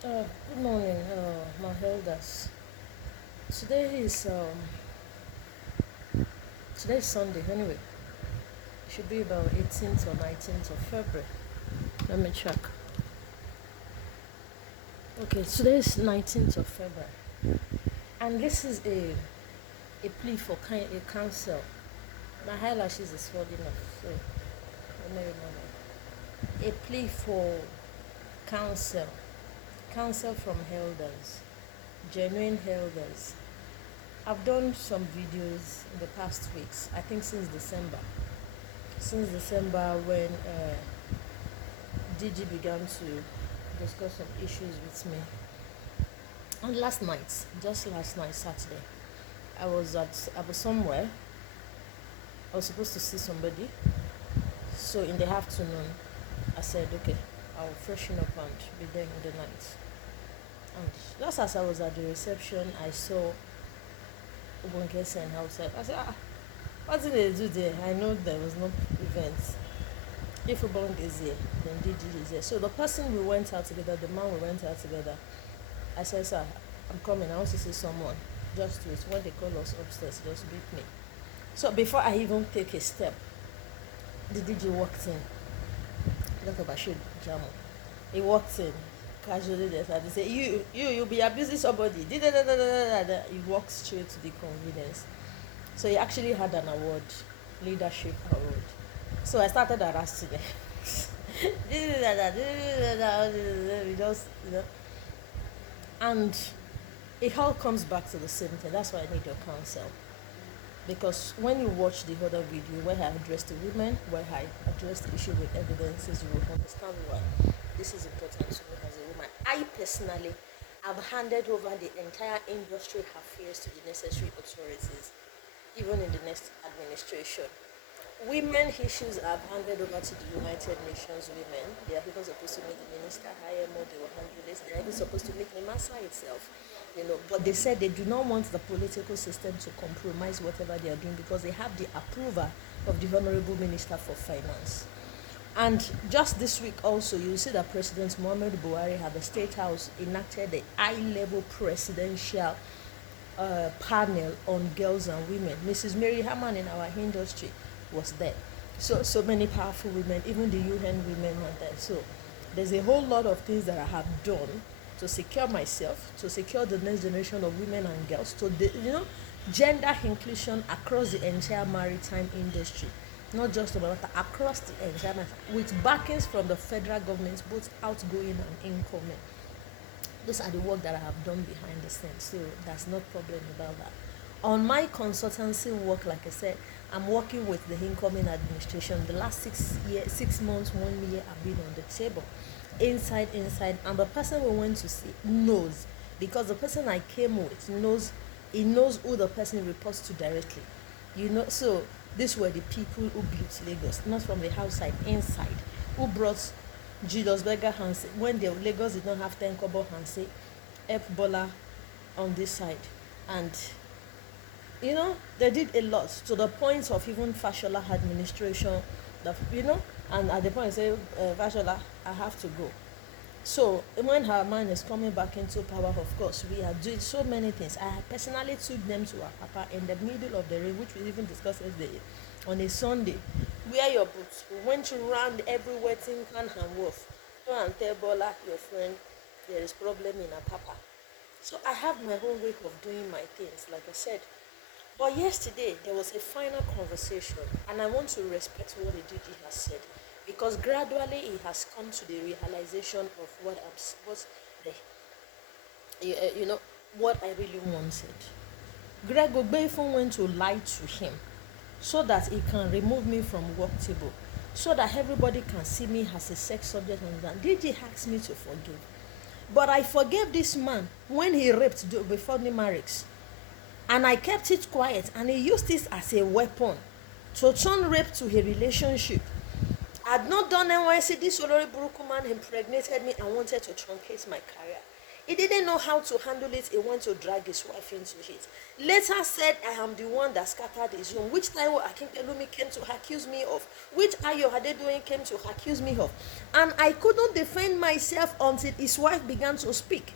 Good morning, my elders. Today is today is Sunday. Anyway, it should be about 18th or 19th of February. Let me check. Okay, today is 19th of February, and this is a plea for a counsel. My eyelashes is falling off, so let me remember. A plea for counsel, counsel from elders, genuine elders. I've done some videos in the past weeks. I think since December. Since December, when DG began to discuss some issues with me. And last night, just last night, Saturday, I was somewhere. I was supposed to see somebody. So in the afternoon, I said, okay, I'll freshen up and be there in the night. And just as I was at the reception, I saw Obunkese and outside. I said, what did they do there? I know there was no event. If Ubong is here, then DG is here. So the person we went out together, the man we went out together, I said, sir, I'm coming. I want to see someone. Just wait. When they call us upstairs, just beat me. So before I even take a step, the DG walked in. Look at Bashir Jamo. He walked in casually there. And they say, you'll be abusing somebody. He walked straight to the convenience. So he actually had an award, leadership award. So I started harassing him. We just, and it all comes back to the same thing. That's why I need your counsel. Because when you watch the other video where I addressed the women, where I addressed the issue with evidences, you will understand why this is important to me as a woman. I personally have handed over the entire industry affairs to the necessary authorities, even in the next administration. Women issues are handed over to the United Nations women. They are even supposed to meet the minister, IMO, they will handle this. They are even supposed to meet NIMASA itself, But they said they do not want the political system to compromise whatever they are doing because they have the approval of the Honorable Minister for Finance. And just this week also, you see that President Muhammad Buhari at the State House enacted the high-level presidential panel on girls and women. Mrs. Mary Hammond in our industry was there. So many powerful women, even the UN women were there. So there's a whole lot of things that I have done to secure myself, to secure the next generation of women and girls, to gender inclusion across the entire maritime industry, not just about across the entire maritime, with backings from the federal government, both outgoing and incoming. Those are the work that I have done behind the scenes, so there's no problem about that. On my consultancy work, like I said, I'm working with the incoming administration. The last 6 months, 1 year, I've been on the table, inside, and the person we went to see knows, because the person I came with knows, he knows who the person reports to directly. So these were the people who built Lagos, not from the outside, inside, who brought Julius Berger Hansen when the Lagos did not have 10 kobo Hansen, F Bola on this side, and they did a lot to the point of even Fashola administration, and at the point I say, Fashola, I have to go. So when her man is coming back into power, of course, we are doing so many things. I personally took them to our papa in the middle of the rain, which we even discussed yesterday, on a Sunday. Wear your boots. We went to round every wetting can and wolf. Go and tell Bola, your friend, there is problem in our papa. So I have my own way of doing my things, like I said. But yesterday, there was a final conversation, and I want to respect what the DG has said, because gradually he has come to the realization of what I really wanted. Greg Ogbeifun went to lie to him so that he can remove me from work table, so that everybody can see me as a sex subject. And that DG asked me to forgive. But I forgave this man when he raped before Nimarix. And I kept it quiet, and he used this as a weapon to turn rape to a relationship. I had not done NYC. This Olori Buruku man impregnated me and wanted to truncate my career. He didn't know how to handle it. He went to drag his wife into it. Later said, I am the one that scattered his home, which Taiwo Akinpelumi came to accuse me of, which Ayo Adedoyin came to accuse me of. And I couldn't defend myself until his wife began to speak.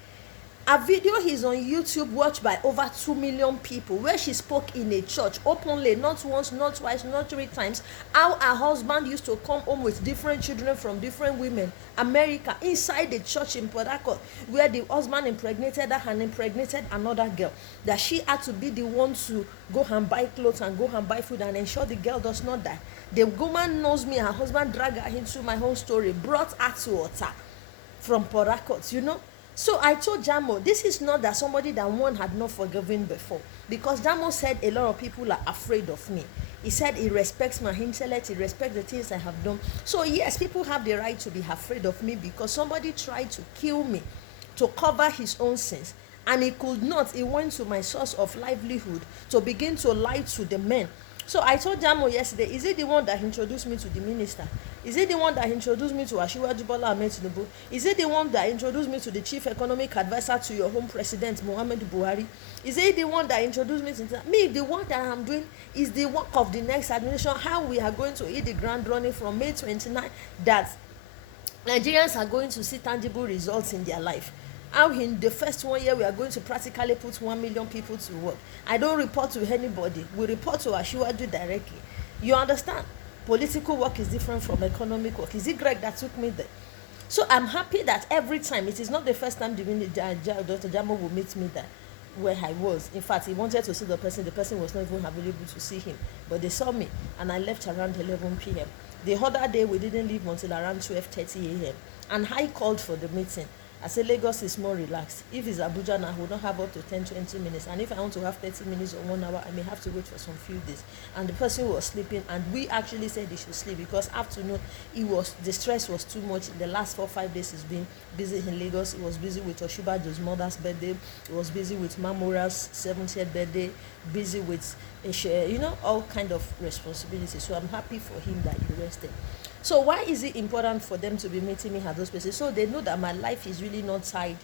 A video is on YouTube watched by over 2 million people, where she spoke in a church openly, not once, not twice, not 3 times, how her husband used to come home with different children from different women, America, inside the church in Port Harcourt, where the husband impregnated her and impregnated another girl, that she had to be the one to go and buy clothes and go and buy food and ensure the girl does not die. The woman knows me, her husband dragged her into my whole story, brought her to Ota from Port Harcourt, you know. So I told Jamo, this is not that somebody that one had not forgiven before. Because Jamo said a lot of people are afraid of me. He said he respects my intellect, he respects the things I have done. So yes, people have the right to be afraid of me because somebody tried to kill me to cover his own sins. And he could not. He went to my source of livelihood to begin to lie to the men. So I told Jamo yesterday, is it the one that introduced me to the minister? Is it the one that introduced me to Asiwaju Bola Ahmed Tinubu? Is it the one that introduced me to the chief economic advisor to your home president, Muhammadu Buhari? Is it the one that introduced me to me? The work that I'm doing is the work of the next administration, how we are going to hit the ground running from May 29, that Nigerians are going to see tangible results in their life. How in the first 1 year we are going to practically put 1 million people to work. I don't report to anybody. We report to Asiwaju directly. You understand? Political work is different from economic work. Is it Greg that took me there? So I'm happy that every time, it is not the first time Dr. Jamo will meet me there where I was. In fact, he wanted to see the person was not even available to see him. But they saw me and I left around 11 p.m. The other day we didn't leave until around 12:30 a.m. And I called for the meeting. I said Lagos is more relaxed. If it's Abuja now, we don't have up to 10-20 minutes. And if I want to have 30 minutes or 1 hour, I may have to wait for some few days. And the person was sleeping, and we actually said he should sleep because afternoon, the stress was too much. In the last 4-5 days, he's been busy in Lagos. He was busy with Oshibajo's mother's birthday. He was busy with Mamora's 70th birthday, busy with, all kind of responsibilities. So I'm happy for him that he rested. So why is it important for them to be meeting me at those places? So they know that my life is really not tied,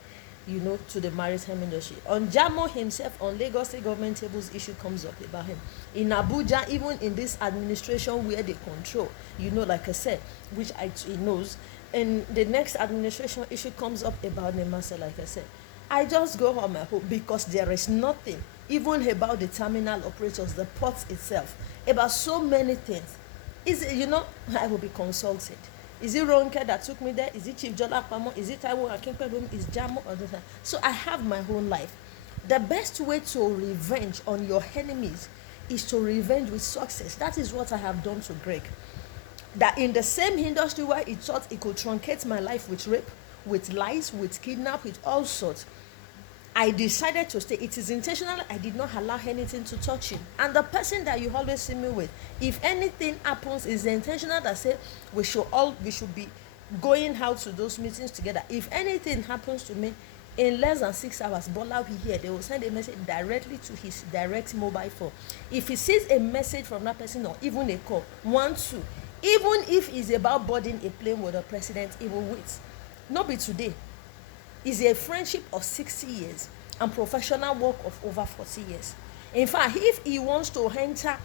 to the maritime industry. On Jamo himself, on Lagos State government tables, issue comes up about him. In Abuja, even in this administration where they control, like I said, which he knows, in the next administration, issue comes up about Nemasa, like I said. I just go on my hope because there is nothing, even about the terminal operators, the port itself, about so many things. Is it, I will be consulted. Is it Ronke that took me there? Is it Chief Jola Pamo? Is it Taiwo Akinpelumi? Is Jamo? Or that? So I have my own life. The best way to revenge on your enemies is to revenge with success. That is what I have done to Greg. That in the same industry where he thought he could truncate my life with rape, with lies, with kidnap, with all sorts, I decided to stay. It is intentional. I did not allow anything to touch him. And the person that you always see me with, if anything happens, is intentional that say we should be going out to those meetings together. If anything happens to me, in less than 6 hours, Bola will be here. They will send a message directly to his direct mobile phone. If he sees a message from that person or even a call, even if it's about boarding a plane with the president, he will wait. Not be today. Is a friendship of 60 years and professional work of over 40 years. In fact, if he wants to enter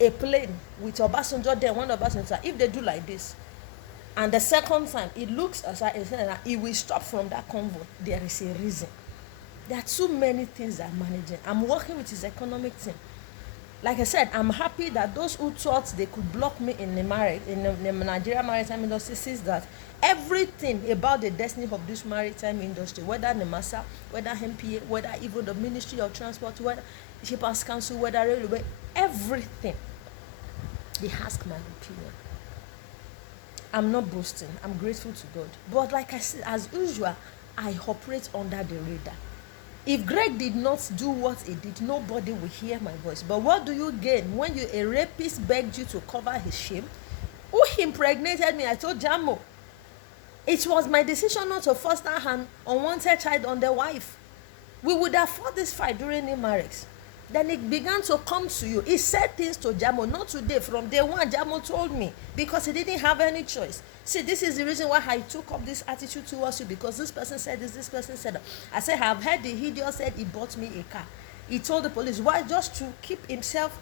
a plane with Obasanjo, then one Obasanjo, if they do like this, and the second time it looks as if he will stop from that convoy, there is a reason. There are too many things that I'm managing. I'm working with his economic team. Like I said, I'm happy that those who thought they could block me in the Nigeria maritime industry sees that everything about the destiny of this maritime industry, whether NEMASA, whether MPA, whether even the Ministry of Transport, whether Shippers Council, whether railway, everything, they ask my opinion. I'm not boasting. I'm grateful to God. But like I said, as usual, I operate under the radar. If Greg did not do what he did, nobody will hear my voice. But what do you gain when a rapist begged you to cover his shame? Who impregnated me? I told Jamo. It was my decision not to foster an unwanted child on the wife. We would have fought this fight during the marriage. Then it began to come to you. He said things to Jamo, not today. From day one, Jamo told me, because he didn't have any choice. See, this is the reason why I took up this attitude towards you, because this person said this person said that. I said, I've heard the idiot said he bought me a car. He told the police, why? Just to keep himself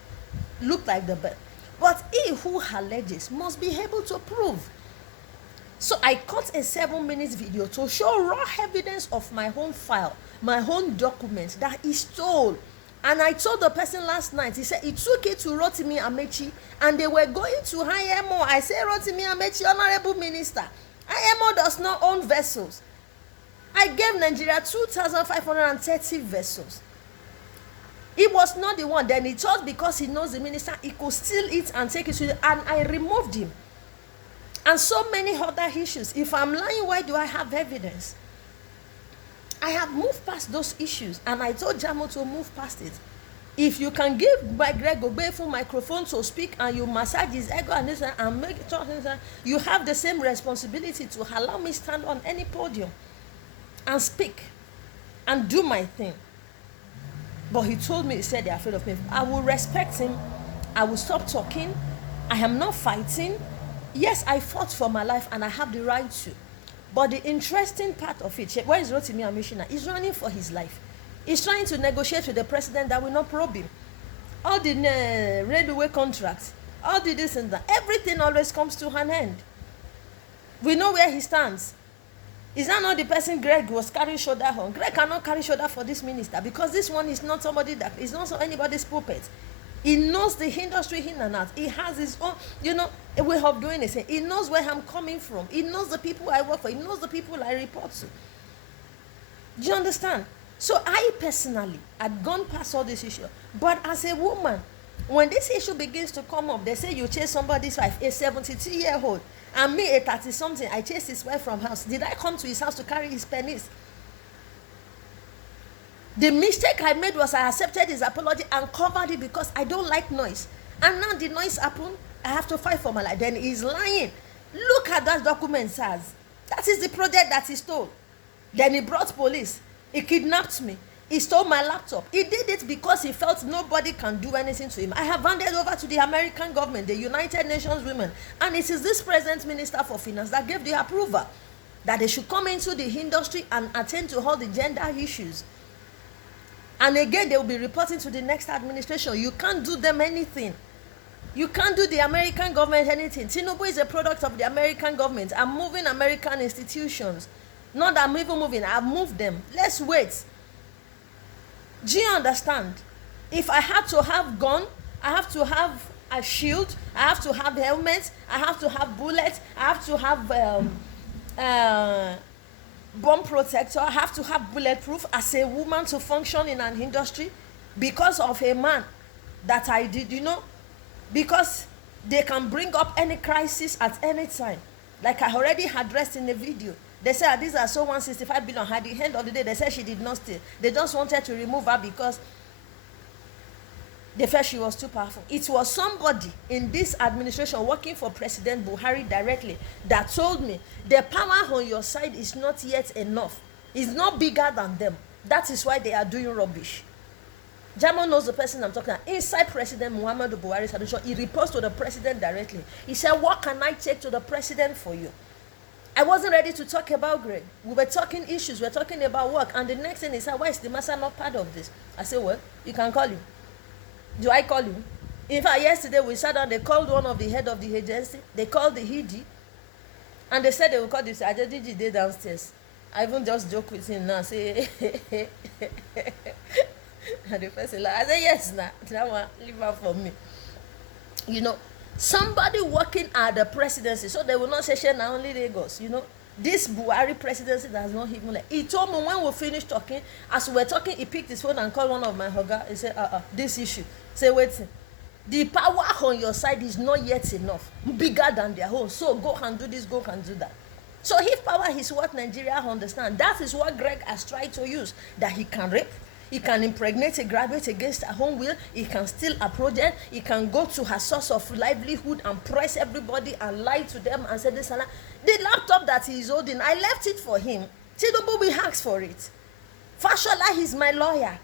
look like the best. But he who alleges must be able to prove. So I cut a 7-minute video to show raw evidence of my own file, my own document that he stole. And I told the person last night, he said he took it to Rotimi Amechi and they were going to IMO. I said, Rotimi Amechi, Honorable Minister, IMO does not own vessels. I gave Nigeria 2,530 vessels. He was not the one. Then he thought because he knows the minister, he could steal it and take it to the, and I removed him. And so many other issues. If I'm lying, why do I have evidence? I have moved past those issues, and I told Jamo to move past it. If you can give my Greg Ogbeifun microphone to speak and you massage his ego and this and make it talk, you have the same responsibility to allow me stand on any podium and speak and do my thing. But he told me, he said they're afraid of me. I will respect him. I will stop talking. I am not fighting. Yes, I fought for my life and I have the right to. But the interesting part of it, where is Rotimi Ameshina? He's running for his life. He's trying to negotiate with the president that will not probe him. All the railway contracts, all the this and that, everything always comes to an end. We know where he stands. Is that not the person Greg was carrying shoulder on? Greg cannot carry shoulder for this minister because this one is not somebody that is not anybody's puppet. He knows the industry in and out. He has his own, way of doing it. He knows where I'm coming from. He knows the people I work for. He knows the people I report to. Do you understand? So I personally had gone past all this issue. But as a woman, when this issue begins to come up, they say you chase somebody's wife, a 72-year-old, and me, a 30-something, I chased his wife from house. Did I come to his house to carry his penis? The mistake I made was I accepted his apology and covered it because I don't like noise. And now the noise happened, I have to fight for my life. Then he's lying. Look at that document, says. That is the project that he stole. Then he brought police. He kidnapped me. He stole my laptop. He did it because he felt nobody can do anything to him. I have handed over to the American government, the United Nations Women, and it is this present Minister for Finance that gave the approval that they should come into the industry and attend to all the gender issues. And again, they will be reporting to the next administration. You can't do them anything. You can't do the American government anything. Tinubu is a product of the American government. I'm moving American institutions. Not that I'm even moving. I've moved them. Let's wait. Do you understand? If I had to have gun, I have to have a shield. I have to have helmets. I have to have bullets. I have to have bomb protector. I have to have bulletproof as a woman to function in an industry because of a man that I did, because they can bring up any crisis at any time. Like I already addressed in the video. They said these are so 165 billion. At the end of the day, they said she did not steal. They just wanted to remove her because they felt she was too powerful. It was somebody in this administration working for President Buhari directly that told me the power on your side is not yet enough. It's not bigger than them. That is why they are doing rubbish. Jamo knows the person I'm talking about. Inside President Muhammadu Buhari's administration, he reports to the president directly. He said, what can I take to the president for you? I wasn't ready to talk about Greg. We were talking issues. We were talking about work. And the next thing is, why is the master not part of this? I said, well, you can call him. Do I call him? In fact, yesterday we sat down. They called one of the head of the agency. They called the ED. And they said they will call this. I just did it downstairs. I even just joke with him now. Say, and the person like, I said, yes, now one, leave her for me. Somebody working at the presidency, so they will not say, now only Lagos, This Buhari presidency does not even like. He told me when we finished talking, as we were talking, he picked his phone and called one of my hugger. He said, this issue. Say, wait, the power on your side is not yet enough, bigger than their own. So go and do this, go and do that. So if power is what Nigeria understand, that is what Greg has tried to use, that he can rape, he can impregnate a graduate against her own will, he can steal a project, he can go to her source of livelihood and press everybody and lie to them and say this and that. The laptop that he is holding, I left it for him. Tinubu will ask for it. Fashola is my lawyer.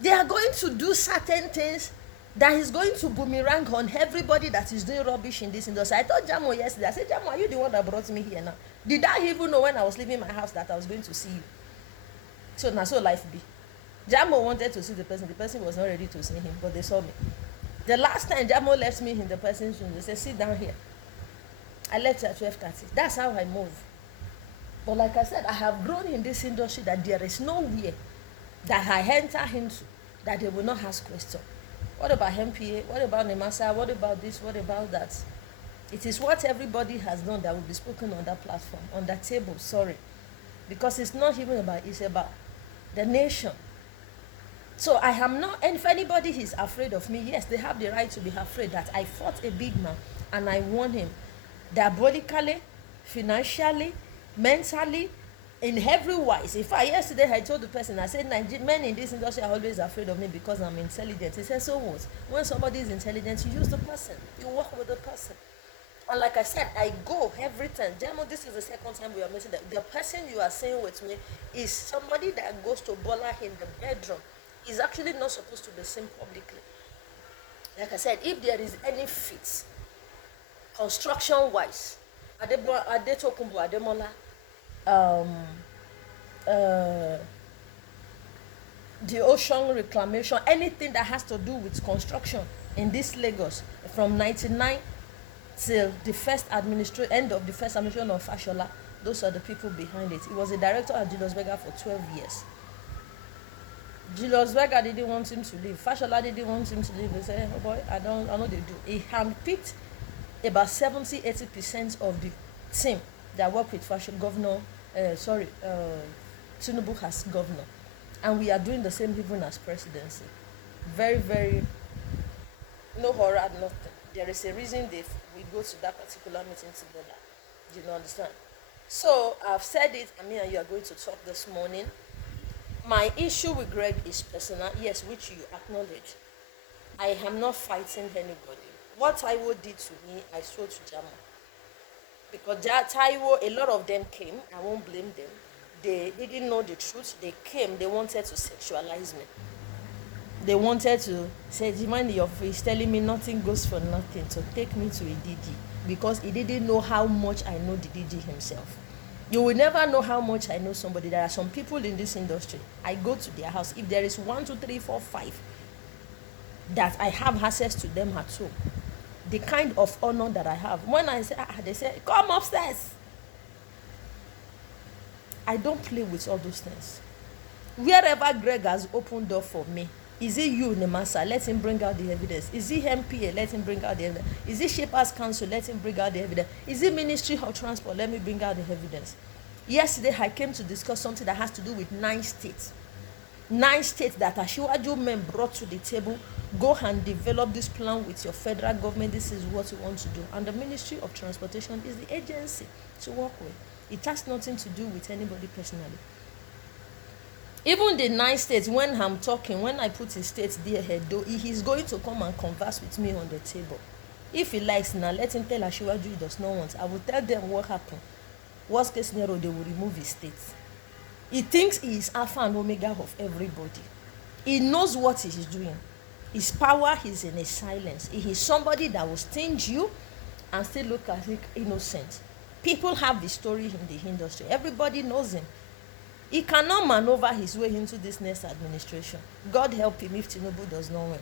They are going to do certain things that is going to boomerang on everybody that is doing rubbish in this industry. I told Jamo yesterday, I said, Jamo, are you the one that brought me here now? Did I even know when I was leaving my house that I was going to see you? So now, so life be. Jamo wanted to see the person was not ready to see him, but they saw me. The last time Jamo left me in the person's room, they said, sit down here. I left at 12:30. That's how I move. But like I said, I have grown in this industry that there is nowhere that I enter into that they will not ask questions. What about MPA? What about Nemasa? What about this? What about that? It is what everybody has done that will be spoken on that platform, on that table, sorry. Because it's not even about, it's about the nation. So I am not, and if anybody is afraid of me, yes, they have the right to be afraid that I fought a big man and I won him diabolically, financially, mentally, in every wise. In fact, yesterday I told the person, I said, men in this industry are always afraid of me because I'm intelligent. He said, so what? When somebody is intelligent, you use the person. You work with the person. And like I said, I go every time. Jamo, this is the second time we are meeting. The person you are saying with me is somebody that goes to Bola in the bedroom. Is actually not supposed to be seen publicly. Like I said, if there is any fit, construction-wise, Adetokunbo Ademola, the ocean reclamation, anything that has to do with construction in this Lagos, from 99 till the end of the first administration of Fashola, those are the people behind it. He was a director at Julius Berger for 12 years. Julius Berger didn't want him to leave. Fashola didn't want him to leave. They said, oh boy, I know they do. He handpicked about 70-80% of the team that work with Tinubu as governor. And we are doing the same even as presidency. Very, very, no horror, nothing. There is a reason we go to that particular meeting together. Do you understand? So I've said it, and you are going to talk this morning. My issue with Greg is personal, yes, which you acknowledge. I am not fighting anybody. What Taiwo did to me, I showed to Jamo. Because Taiwo, a lot of them came, I won't blame them. They didn't know the truth. They came, they wanted to sexualize me. They wanted to say, the man in your face telling me nothing goes for nothing, to take me to a DG. Because he didn't know how much I know the DG himself. You will never know how much I know somebody. There are some people in this industry. I go to their house. If there is 1, 2, 3, 4, 5 that I have access to them at home, the kind of honor that I have. When I say, they say, come upstairs. I don't play with all those things. Wherever Greg has opened door for me, is it you, Nemasa? Let him bring out the evidence. Is it MPA? Let him bring out the evidence. Is it Shapers Counsel? Let him bring out the evidence. Is it Ministry of Transport? Let me bring out the evidence. Yesterday, I came to discuss something that has to do with 9 states. 9 states that Ashiwaju men brought to the table. Go and develop this plan with your federal government. This is what you want to do. And the Ministry of Transportation is the agency to work with. It has nothing to do with anybody personally. Even the 9 states, when I'm talking, when I put his states there, he's going to come and converse with me on the table. If he likes now, let him tell Ashiwaju he does not want. I will tell them what happened. Worst case scenario, they will remove his states. He thinks he is Alpha and Omega of everybody. He knows what he is doing. His power is in his silence. He is somebody that will sting you and still look at it innocent. People have the story in the industry. Everybody knows him. He cannot maneuver his way into this next administration. God help him if Tinubu does not win.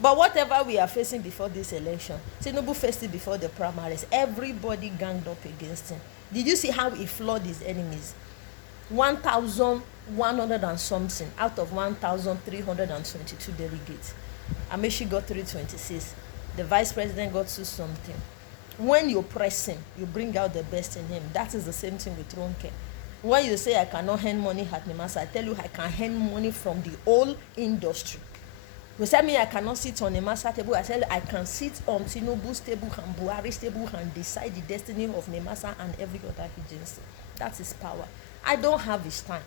But whatever we are facing before this election, Tinubu faced it before the primaries. Everybody ganged up against him. Did you see how he floored his enemies? 1,100 and something out of 1,322 delegates. Amechi got 326. The vice president got 2 something. When you press him, you bring out the best in him. That is the same thing with Ronke. When you say I cannot earn money at Nemasa, I tell you I can earn money from the whole industry. You tell me I cannot sit on Nemasa table, I tell you I can sit on Tinubu's table and Buhari's table and decide the destiny of Nemasa and every other agency. That's his power. I don't have his time.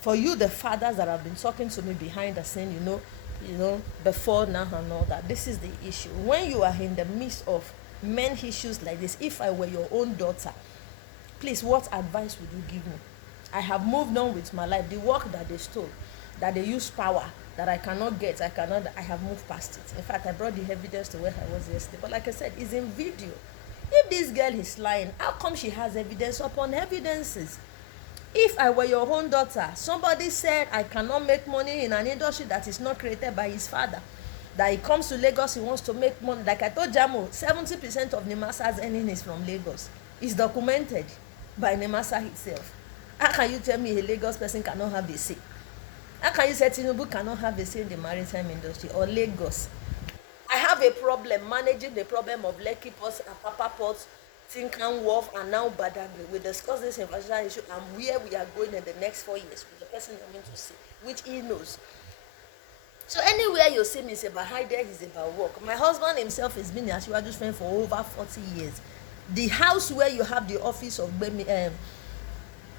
For you, the fathers that have been talking to me behind the scene, you know, before now and all that, this is the issue. When you are in the midst of men issues like this, if I were your own daughter, please, what advice would you give me? I have moved on with my life. The work that they stole, that they use power that I cannot get, I have moved past it. In fact, I brought the evidence to where I was yesterday. But like I said, it's in video. If this girl is lying, how come she has evidence upon evidences? If I were your own daughter, somebody said I cannot make money in an industry that is not created by his father, that he comes to Lagos, he wants to make money. Like I told Jamo, 70% of Nemasa's earning is from Lagos. It's documented by Nemasa itself. How can you tell me a Lagos person cannot have a say? How can you say Tinubu cannot have a say in the maritime industry or Lagos? I have a problem managing the problem of Lekki ports and Papa ports, Tinkan Wharf, and now Badagry. We discuss this infrastructure issue and where we are going in the next 4 years with the person I'm going to see, which he knows. So anywhere you see me, it's about high there, it's about work. My husband himself has been a Asiwaju's friend for over 40 years. The house where you have the office of Mrs.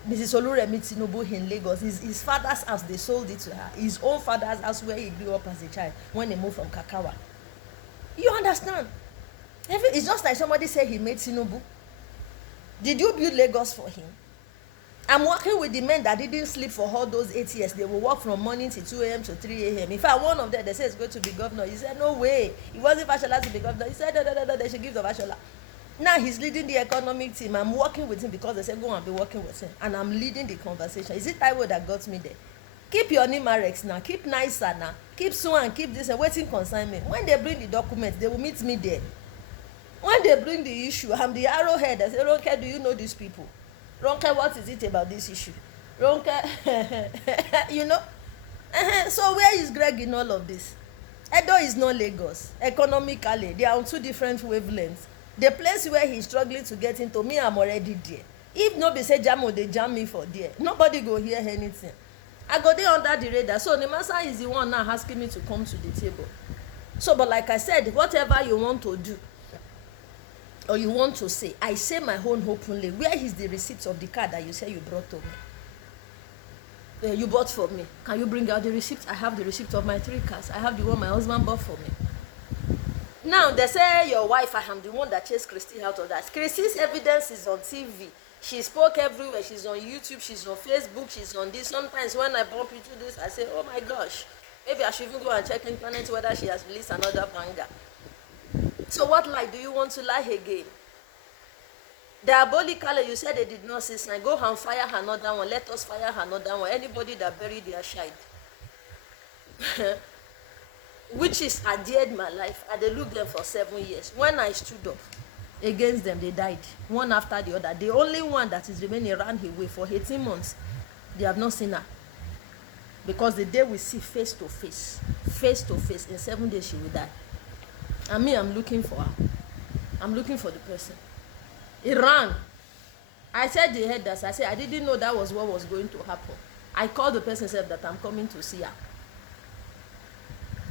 Oluremi Tinubu in Lagos is his father's house. They sold it to her. His own father's house where he grew up as a child when he moved from Kakawa. You understand? It's just like somebody said he made Tinubu. Did you build Lagos for him? I'm working with the men that didn't sleep for all those 8 years. They will work from morning till 2 a.m. to 3 a.m. In fact, one of them, they said he's going to be governor. He said, no way. He wasn't Fashola to be governor. He said, no, they should give to Fashola. Now he's leading the economic team. I'm working with him because they said, go and be working with him. And I'm leading the conversation. Is it Taiwo that got me there? Keep your Nimarex now. Keep nicer now. Keep Swan. Keep this and waiting consignment. When they bring the documents, they will meet me there. When they bring the issue, I'm the arrowhead. I say, Ronke, do you know these people? Ronke, what is it about this issue? Ronke, you know? So where is Greg in all of this? Edo is not Lagos. Economically, they are on two different wavelengths. The place where he's struggling to get into, me, I'm already there. If nobody say Jamo, they jam me for there. Nobody go hear anything. I go there under the radar. So Nemasa is the one now asking me to come to the table. So, but like I said, whatever you want to do, or you want to say, I say my own openly. Where is the receipt of the car that you say you brought to me? You bought for me. Can you bring out the receipt? I have the receipt of my 3 cars. I have the one my husband bought for me. Now, they say your wife, I am the one that chased Christy out of that. Christy's evidence is on TV. She spoke everywhere. She's on YouTube. She's on Facebook. She's on this. Sometimes when I bump into this, I say, oh my gosh. Maybe I should even go and check internet whether she has released another banger. So what lie do you want to lie again? Diabolically, you said they did not see sign. Go and fire another one. Let us fire another one. Anybody that buried their child. Witches adhered my life. I dey look them for 7 years. When I stood up against them, they died. One after the other. The only one that is remaining ran away for 18 months. They have not seen her. Because the day we see face to face, in 7 days she will die. And me, I'm looking for her. I'm looking for the person. He ran. I said the head that I said I didn't know that was what was going to happen. I called the person, said that I'm coming to see her.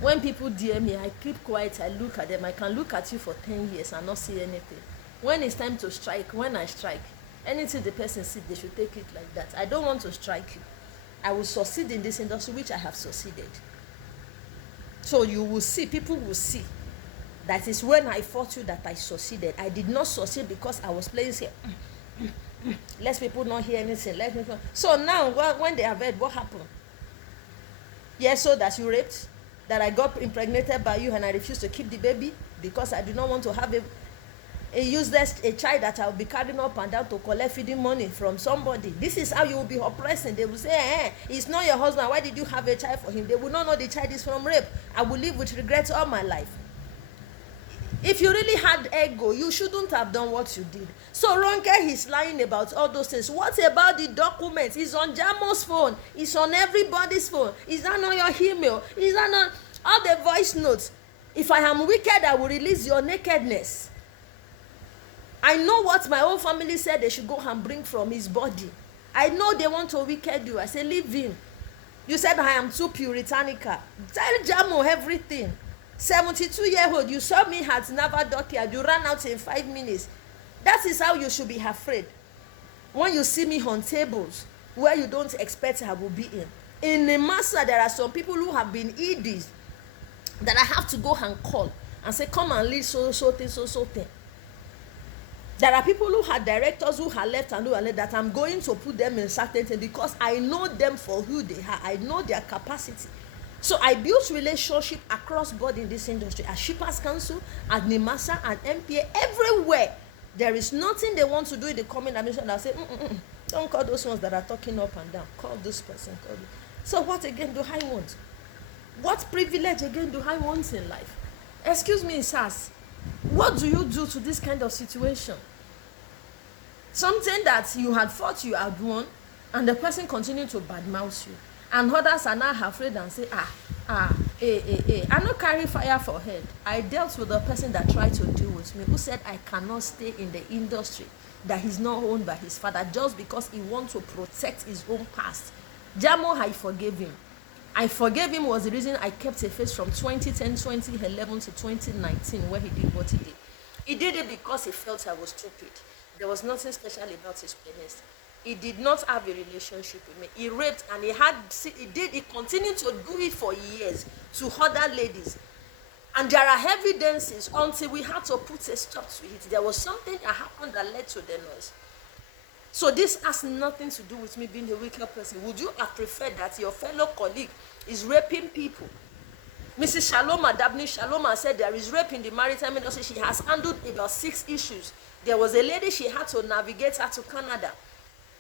When people DM me, I keep quiet, I look at them. I can look at you for 10 years and not see anything. When it's time to strike, when I strike, anything the person sees, they should take it like that. I don't want to strike you. I will succeed in this industry, which I have succeeded. So you will see, people will see. That is when I fought you that I succeeded. I did not succeed because I was playing here. Let people not hear anything. Let me. So now, when they have heard, what happened? Yes, so that you raped, that I got impregnated by you and I refused to keep the baby because I do not want to have a child that I will be carrying up and down to collect feeding money from somebody. This is how you will be oppressing. They will say, it's not your husband. Why did you have a child for him? They will not know the child is from rape. I will live with regrets all my life. If you really had ego, you shouldn't have done what you did. So Ronke is lying about all those things. What about the documents? It's on Jamo's phone. It's on everybody's phone. Is that not your email? Is that not all the voice notes? If I am wicked, I will release your nakedness. I know what my own family said they should go and bring from his body. I know they want to wicked you. I say, leave him. You said I am too puritanical. Tell Jamo everything. 72-year-old, you saw me at Naval Dockyard, you ran out in 5 minutes. That is how you should be afraid. When you see me on tables where you don't expect I will be in. In the master, there are some people who have been EDs that I have to go and call and say, come and lead so thing. There are people who are directors who are left and who are left that I'm going to put them in certain things because I know them for who they are. I know their capacity. So I built relationship across board in this industry as Shippers Council, at NIMASA, and MPA, everywhere. There is nothing they want to do in the comment administration. I'll say, don't call those ones that are talking up and down. Call this person. Call this. So what again do I want? What privilege again do I want in life? Excuse me, sirs. What do you do to this kind of situation? Something that you had thought you had won, and the person continued to badmouth you. And others are now afraid and say, I don't carry fire for head. I dealt with a person that tried to deal with me, who said I cannot stay in the industry that he's not owned by his father just because he wants to protect his own past. Jamo, I forgave him. I forgave him was the reason I kept a face from 2010, 2011 to 2019 where he did what he did. He did it because he felt I was stupid. There was nothing special about his penis. He did not have a relationship with me. He raped and he continued to do it for years to other ladies. And there are evidences until we had to put a stop to it. There was something that happened that led to the noise. So this has nothing to do with me being a weaker person. Would you have preferred that your fellow colleague is raping people? Mrs. Shaloma, Dabni Shaloma, said there is rape in the maritime industry. She has handled about 6 issues. There was a lady, she had to navigate her to Canada.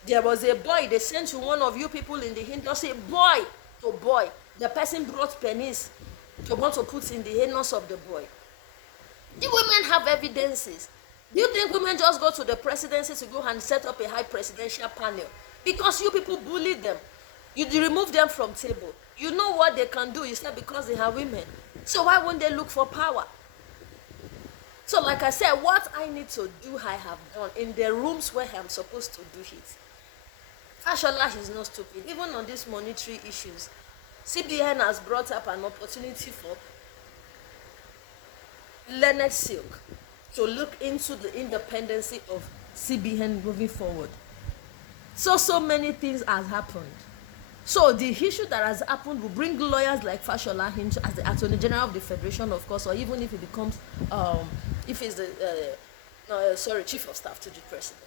There was a boy, they sent to one of you people in the industry, boy to boy. The person brought penis to want to put in the anus of the boy. The women have evidences. Do you think women just go to the presidency to go and set up a high presidential panel? Because you people bully them. You remove them from table. You know what they can do. It's not because they are women. So why won't they look for power? So like I said, what I need to do, I have done in the rooms where I'm supposed to do it. Fashola is not stupid. Even on these monetary issues, CBN has brought up an opportunity for Leonard Silk to look into the independency of CBN moving forward. So many things has happened. So the issue that has happened will bring lawyers like Fashola into as the Attorney General of the Federation, of course, or even if he becomes, if he's the Chief of Staff to the President.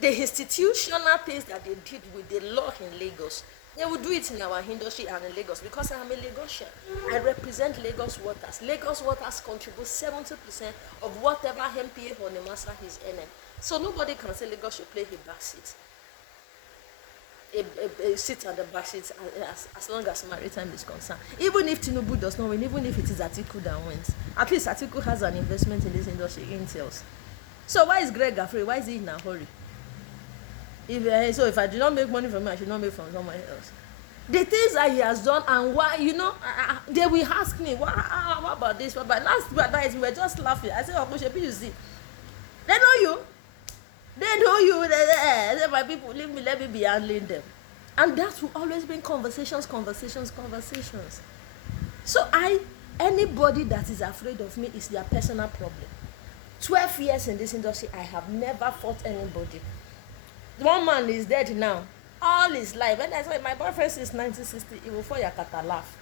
The institutional things that they did with the law in Lagos, they will do it in our industry and in Lagos because I am a Lagosian. I represent Lagos Waters. Lagos Waters contributes 70% of whatever MPA or NIMASA is earning. So nobody can say Lagos should play a back seat. A seat on the back seat as long as maritime is concerned. Even if Tinubu does not win, even if it is Atiku that wins, at least Atiku has an investment in this industry, Intels. So why is Greg afraid? Why is he in a hurry? If I do not make money from him, I should not make from someone else. The things that he has done and why, they will ask me, what about this? But last night we were just laughing. I said, Shebi, you see, they know you. They know you. They my people, leave me, let me be handling them. And that will always bring conversations. So anybody that is afraid of me is their personal problem. 12 years in this industry, I have never fought anybody. One man is dead now. All his life. When I say my boyfriend since 1960, he will fall Yakata laugh.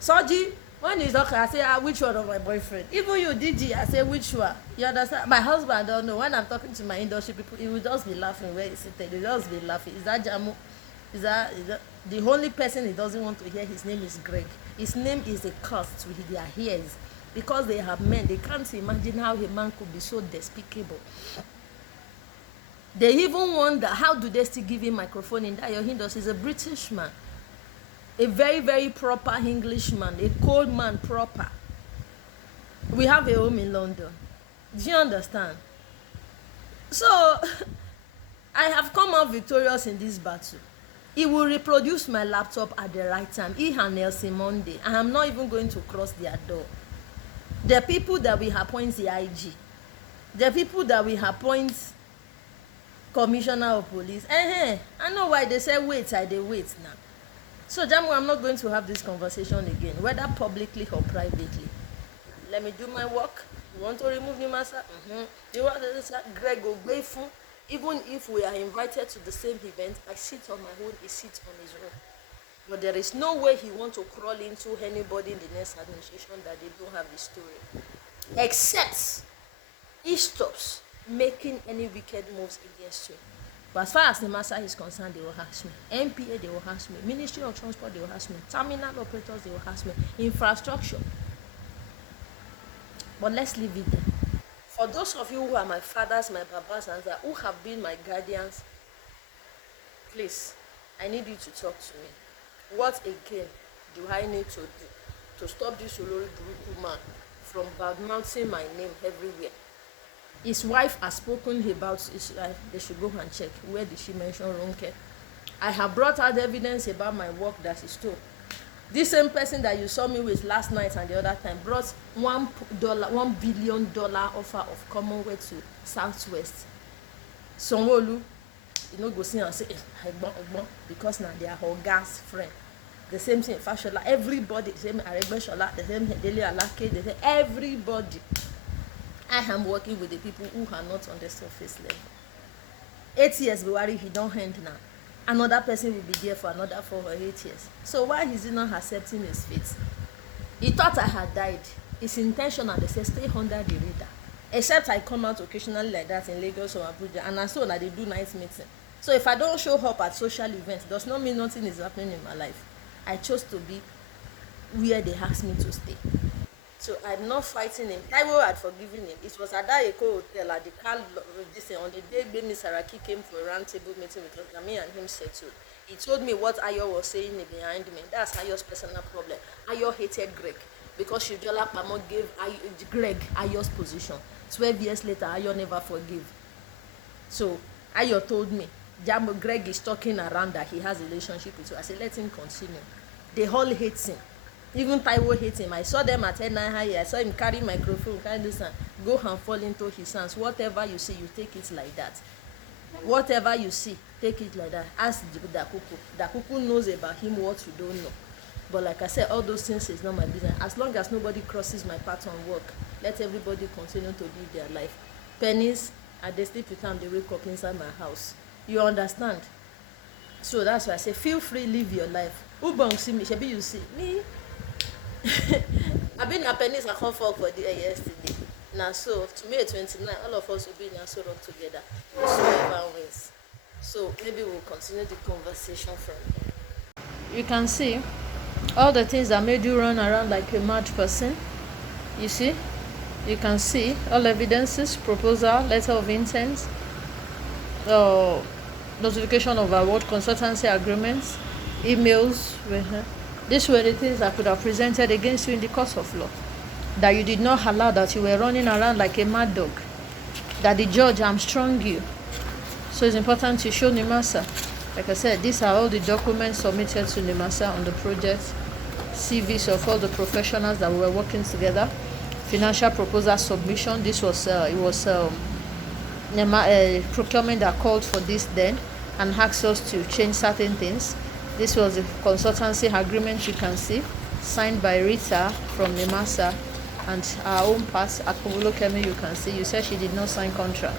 Soji, when he's talking, I say, which one of my boyfriend? Even you, DG, I say, which one? You understand? My husband, I don't know. When I'm talking to my industry people, he will just be laughing where he's sitting. He will just be laughing. Is that Jamu? Is that the only person he doesn't want to hear? His name is Greg. His name is a curse to their ears because they have men. They can't imagine how a man could be so despicable. They even wonder, how do they still give him microphone in that your industry? He's a British man. A very, very proper Englishman. A cold man proper. We have a home in London. Do you understand? So, I have come out victorious in this battle. He will reproduce my laptop at the right time. He and Nelson Monday. I am not even going to cross their door. The people that we appoint the IG. The people that we appoint Commissioner of Police. I know why they say wait, they wait now. So Jamu, I'm not going to have this conversation again, whether publicly or privately. Let me do my work. You want to remove Nimasa? You want to Greg Ogbeifun? Even if we are invited to the same event, I sit on my own, he sits on his own. But there is no way he wants to crawl into anybody in the next administration that they don't have the story. Except he stops making any wicked moves against you. But as far as the master is concerned, they will harass me. NPA, they will harass me. Ministry of Transport, they will harass me. Terminal operators, they will harass me. Infrastructure. But let's leave it there. For those of you who are my fathers, my papas, and that who have been my guardians, please, I need you to talk to me. What again do I need to do to stop this Olori Buruku man from badmouthing my name everywhere? His wife has spoken about his life. They should go and check. Where did she mention Ronke? I have brought out evidence about my work that he stole. This same person that you saw me with last night and the other time brought $1 billion offer of Commonwealth to Southwest. Sanwo-Olu, you know, go see and say, Egbon, because now they are her gas friend. The same thing, Fashola, everybody, the same Aregbesola, the same Dele Alake, the same everybody. I am working with the people who are not on the surface level. 8 years, Buhari, he don't end now. Another person will be there for another 4 or 8 years. So why is he not accepting his fate? He thought I had died. It's intentional. They say stay under the radar. Except I come out occasionally like that in Lagos or Abuja, and I saw that they do night meeting. So if I don't show up at social events, does not mean nothing is happening in my life. I chose to be where they asked me to stay. So I'm not fighting him. Taiwo had forgiven him. It was at that Eko hotel at the car on the day Bemi Saraki came for a round table meeting with Gami and him settled. He told me what Ayo was saying behind me. That's Ayo's personal problem. Ayo hated Greg because Shijola Pamo gave Greg Ayo's position. 12 years later, Ayo never forgave. So Ayo told me, Jambo Greg is talking around that he has a relationship with you. I said, let him continue. They all hate him. Even Taiwo hates him. I saw them at N9 High. I saw him carry microphone, carry this and go and fall into his hands. Whatever you see, you take it like that. Whatever you see, take it like that. Ask Dakuku. Dakuku knows about him what you don't know. But like I said, all those things is not my business. As long as nobody crosses my path on work, let everybody continue to live their life. Pennies, and they sleep with them, they wake up inside my house. You understand? So that's why I say, feel free, live your life. Ubong see me, Shebi you see me. I've been a pennies I come for the yesterday. Now so to me 29, all of us will be in a rock together. Whoever wins. So maybe we'll continue the conversation from here. You can see all the things that made you run around like a mad person. You see? You can see all evidences, proposal, letter of intent, notification of award, consultancy agreements, emails. These were the things I could have presented against you in the court of law. That you did not allow, that you were running around like a mad dog. That the judge hamstrung you. So it's important to show NIMASA. Like I said, these are all the documents submitted to NIMASA on the project. CVs of all the professionals that were working together. Financial proposal submission. This was procurement that called for this then and asked us to change certain things. This was the consultancy agreement you can see, signed by Rita from NIMASA, and our own part, Akumulo Kemi, you can see. You said she did not sign contract.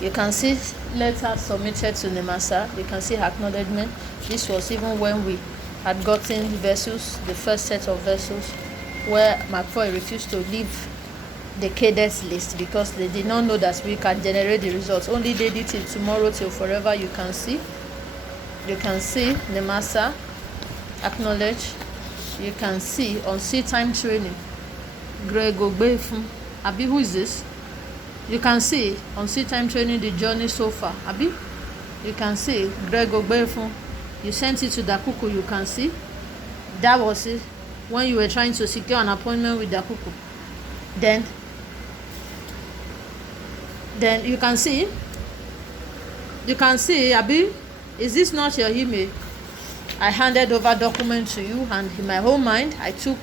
You can see letters submitted to NIMASA. You can see her acknowledgement. This was even when we had gotten vessels, the first set of vessels, where McFoy refused to leave the cadets list because they did not know that we can generate the results. Only they did it tomorrow till forever. You can see NIMASA acknowledge. You can see on sea time training, Greg Ogbeifun. Abi, who is this? You can see on sea time training the journey so far. Abi, you can see Greg Ogbeifun. You sent it to Dakuku. You can see that was it when you were trying to secure an appointment with Dakuku. Then you can see Abi, is this not your email? I handed over document to you, and in my whole mind I took.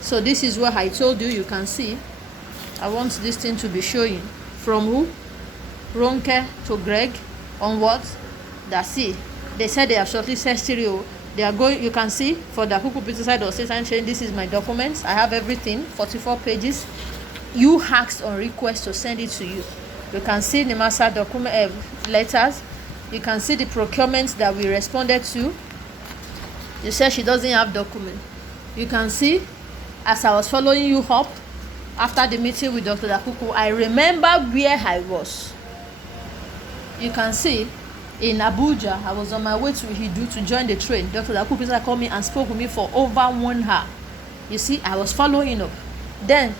So this is what I told you. You can see I want this thing to be showing from who? Ronke to Greg on what? That's it. They said they have shortlisted stereo. They are going. You can see for the Huku side or Satan chain. This is my documents. I have everything. 44 pages. You asked on request to send it to you. You can see the master document letters. You can see the procurement that we responded to. You said she doesn't have document. You can see as I was following you up, After the meeting with Dr. Dakuku, I remember where I was. You can see in Abuja, I was on my way to Hidu to join the train. Dr. Dakuku called me and spoke with me for over 1 hour. You see, I was following up. Then,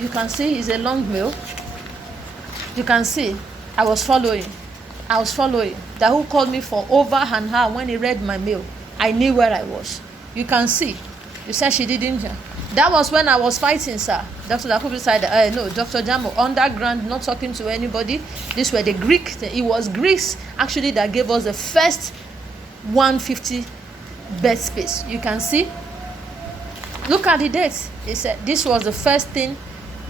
you can see it's a long mail. You can see I was following. Dahu called me for over an hour. When he read my mail, I knew where I was. You can see. You said she didn't. That was when I was fighting, sir. Dr. Dakubu said, no, Dr. Jamo, underground, not talking to anybody. These were the Greeks. It was Greeks, actually, that gave us the first 150 bed space. You can see. Look at the dates. It said this was the first thing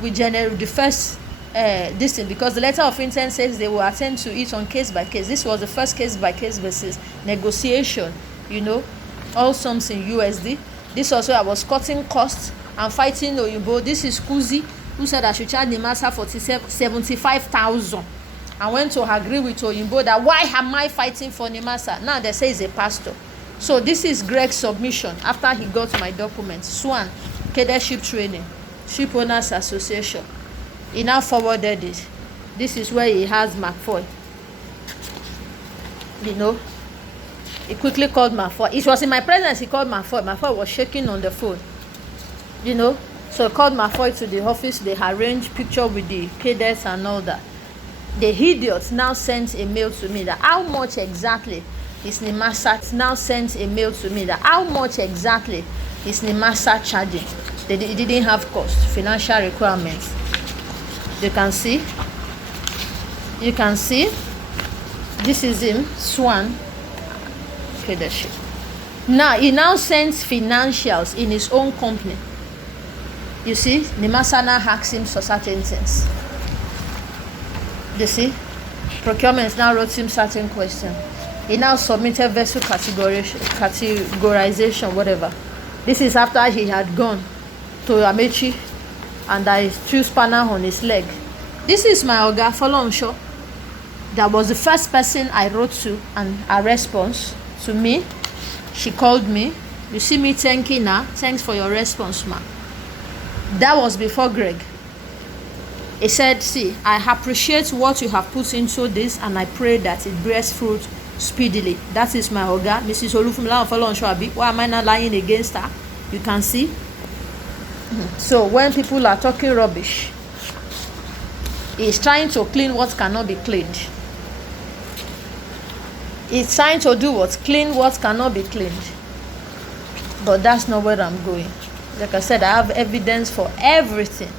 we generated, the first this thing, because the letter of intent says they will attend to it on case by case. This was the first case by case basis negotiation, you know, all sums in USD. This also, I was cutting costs and fighting Oyinbo. This is Kuzi, who said I should charge the master 75,000. I went to agree with Oyinbo that why am I fighting for Nimasa? Now they say he's a pastor. So this is Greg's submission after he got my documents. Swan, Cadetship Training, Ship Owners Association. He now forwarded it. This is where he has McFoy. You know, he quickly called McFoy. It was in my presence he called McFoy. McFoy was shaking on the phone. You know, so he called McFoy to the office. They arranged picture with the cadets and all that. The idiot now sent a mail to me that how much exactly is Nimasa now sent a mail to me that how much exactly is Nimasa charging. They didn't have cost, financial requirements. You can see. This is him, Swan. Leadership. Now he now sends financials in his own company. You see, Nimasa now hacks him for certain things. You see, procurement now wrote him certain questions. He now submitted vessel categorization, whatever. This is after he had gone to Amechi and I threw spanner on his leg. This is my Oga Folonsho. That was the first person I wrote to and a response to me. She called me. You see me thanking her. Thanks for your response, ma. That was before Greg. He said, see, I appreciate what you have put into this and I pray that it bears fruit speedily. That is my Oga, Mrs. Olufumila Folonsho Abi. Why am I not lying against her? You can see. So when people are talking rubbish, he's trying to clean what cannot be cleaned. He's trying to do what? Clean what cannot be cleaned. But that's not where I'm going. Like I said, I have evidence for everything.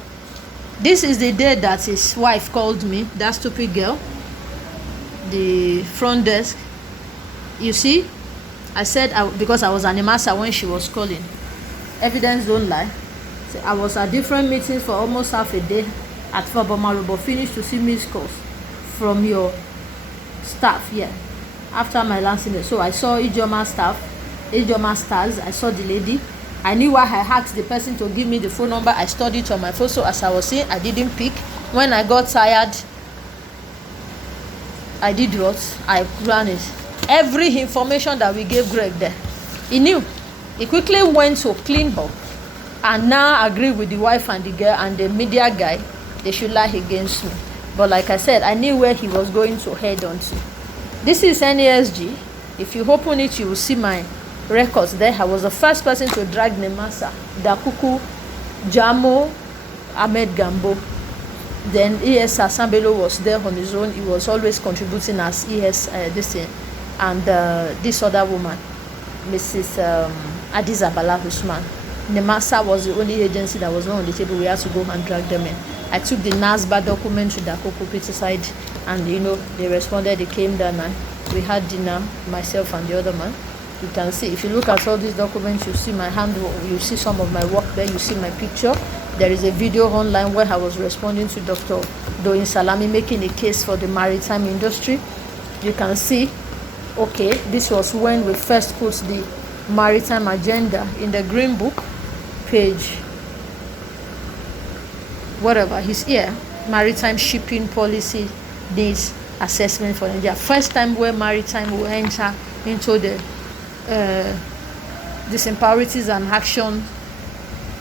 This is the day that his wife called me, that stupid girl, the front desk. You see, I said, because I was an Imasa when she was calling. Evidence don't lie. So I was at different meetings for almost half a day at Fabamaru, but finished to see missed calls from your staff here after my last email. So I saw Ijoma stars. I saw the lady. I knew why I asked the person to give me the phone number. I stored it on my phone. So as I was saying, I didn't pick. When I got tired, I did what? I ran it. Every information that we gave Greg there, he knew. He quickly went to clean up and now agree with the wife and the girl and the media guy. They should lie against me. But like I said, I knew where he was going to head on to. This is NASG. If you open it, you will see my records there. I was the first person to drag Nemasa, Dakuku, Jamo, Ahmed Gambo. Then ES Asambelo was there on his own. He was always contributing as ES this thing. And this other woman, Mrs. Adiza Bala Usman. Nemasa was the only agency that was not on the table. We had to go and drag them in. I took the NASBA document to Dakuku criticized, and you know they responded. They came down and we had dinner, myself and the other man. You can see, if you look at all these documents, you see my handwork, you see some of my work there, you see my picture. There is a video online where I was responding to Dr. Doyin Salami, making a case for the maritime industry. You can see, okay, this was when we first put the maritime agenda in the green book, page whatever, he's here, maritime shipping policy needs assessment for Nigeria. First time where maritime will enter into the disimparities and action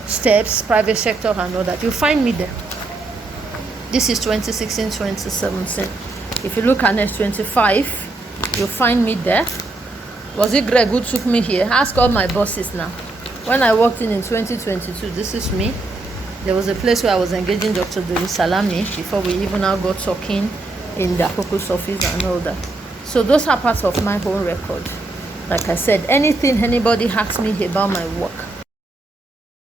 steps, private sector and all that. You'll find me there. This is 2016, 2017. If you look at next 25, you'll find me there. Was it Greg who took me here? Ask all my bosses now. When I walked in 2022, this is me. There was a place where I was engaging Dr. Dori Salami before we even now got talking in the Akoko's office and all that. So those are parts of my own record. Like I said, anything anybody asks me about my work,